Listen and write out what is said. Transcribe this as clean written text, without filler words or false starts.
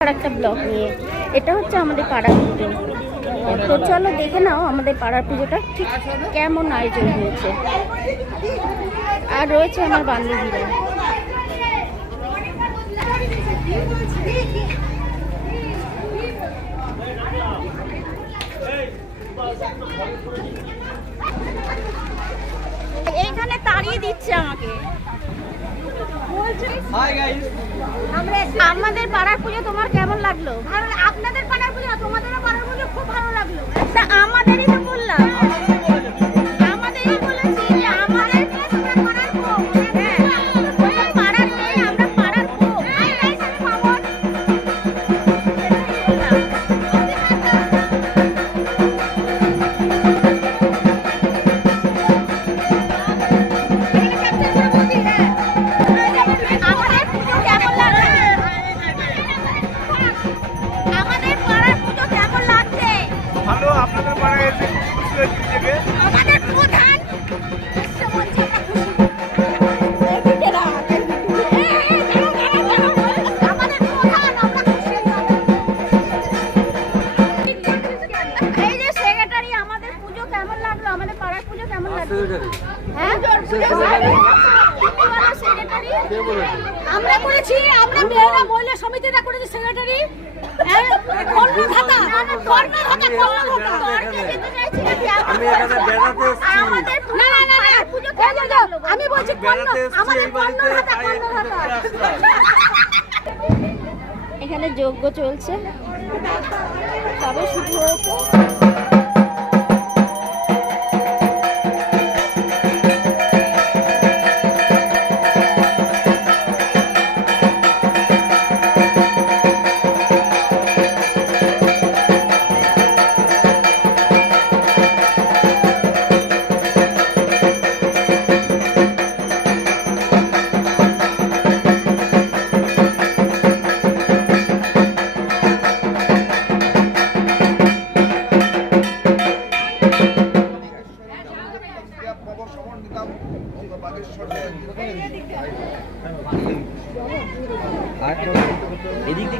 আর একটা ব্লগ নিয়ে। এটা হচ্ছে আমাদের পাড়ার পুজো। তো চলো দেখে নাও আমাদের পাড়ার পুজোটা ঠিক কেমন আয়োজন হয়েছে। আর রয়েছে আমার বান্ধবীরা। এইখানে তাড়িয়ে দিচ্ছে আমাকে। আমাদের পাড়ার পুজো তোমার কেমন লাগলো? আপনাদের পাড়ার পুজো তোমাদেরও পাড়ার পুজো খুব ভালো লাগলো। তা আমাদেরই তো বললাম, আমাদেরই বলেছি যে আমাদের পাড়ার পুজো পাড়ার নেই, আমরা পাড়ার বউ। আমাদের পুজো কেমন লাগছে? আমাদের পাড়ার পুজো কেমন লাগছে? ভালো। আপনাদের পাড়ায় এসে খুশি হয়েছি থেকে। আমাদের প্রধান আমাদের প্রধান, আমরা খুশি হলাম। এই যে সেক্রেটারি, আমাদের পুজো কেমন লাগলো? আমাদের পাড়ার পুজো কেমন লাগলো? হ্যাঁ, সেক্রেটারি আমরা করেছি, আমরা মেয়েরা মহিলা সমিতিরা করেছি সেক্রেটারি। কর্মধাতা আমি এখানে বেড়াতে এসেছি। আমাদের পুজো কেমন লাগলো? আমি বলছি বেড়াতে এসেছি আমাদের এই বাড়িতে, তাই একটু ঘুরতে আসলাম। এখানে যজ্ঞ চলছে, সবে শুরু হয়েছে। এদিক